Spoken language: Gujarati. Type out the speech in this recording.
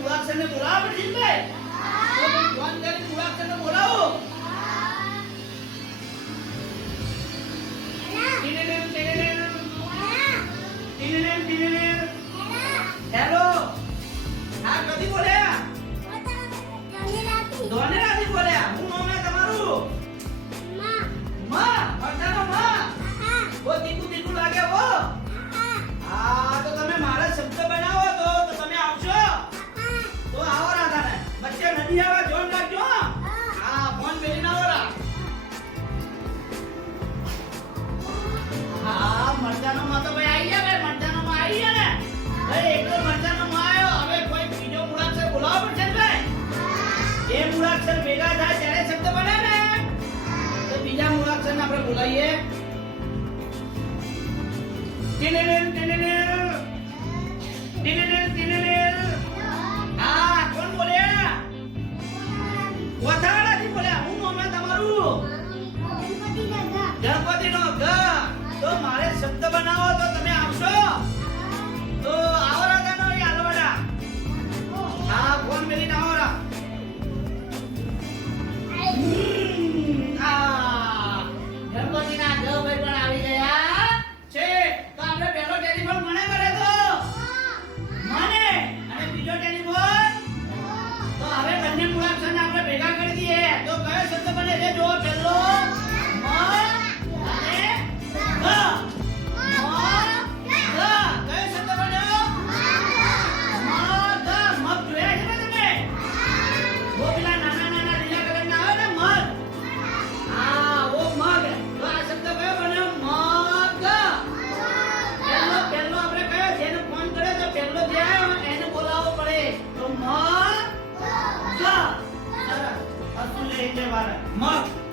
મૂળાક્ષરને બોલાવો જીતભાઈ. તો ફોન કરી મૂળાક્ષરને બોલાવો. હેલો. હા કદી બોલ્યા? ધોનેરાથી બોલ્યા. હું નામ હે તમારું? માં. અટાનો માં. ઓ તીકુ તીકુ લાગે હો. હા તો તમે મારા શબ્દ બનાવો તો તમે આવશો. તો આવો રાધાને. વચ્ચે નદી આવે જોન રાખજો. હા ફોન મેલી ના આવરા. હા મરજાનો માં તો ભાઈ આવી ગયા. મરજાનો માં આવી ગયા ને ભાઈ. એકલો મરજાનો માં આવ્યો. હવે કોઈ બીજો મૂળાક્ષર બોલાવો પડશે ને ભાઈ. એ મૂળાક્ષર ભેગા થાય ત્યારે શબ્દ બને ને. તો બીજા મૂળાક્ષરને આપણે બોલાવીએ. ટીનેનેલ ટીનેનેલ ટીનેનેલ ટીનેનેલ. હા કોણ બોલ્યા? કોથાડાથી બોલ્યા. હું નામ હે તમારું? ગણપતિનો ગ. તો મારે શબ્દ બનાવો તો તમે આવશો. તો આવો રાધાનો યાલો બડા. હા ફોન મેલીને આવો રા. ગણપતિના ગ ભાઈ પણ આવી ગયા છે. તો આપણે પહેલો ટેલિફોન મને કરે તો મને અને બીજો ટેલિફોન તો હવે બંને મૂળાક્ષરને આપણે ભેગા કરી દઈએ. તો કયો શબ્દ બને છે? જો પહેલો મ અને ગ. મગ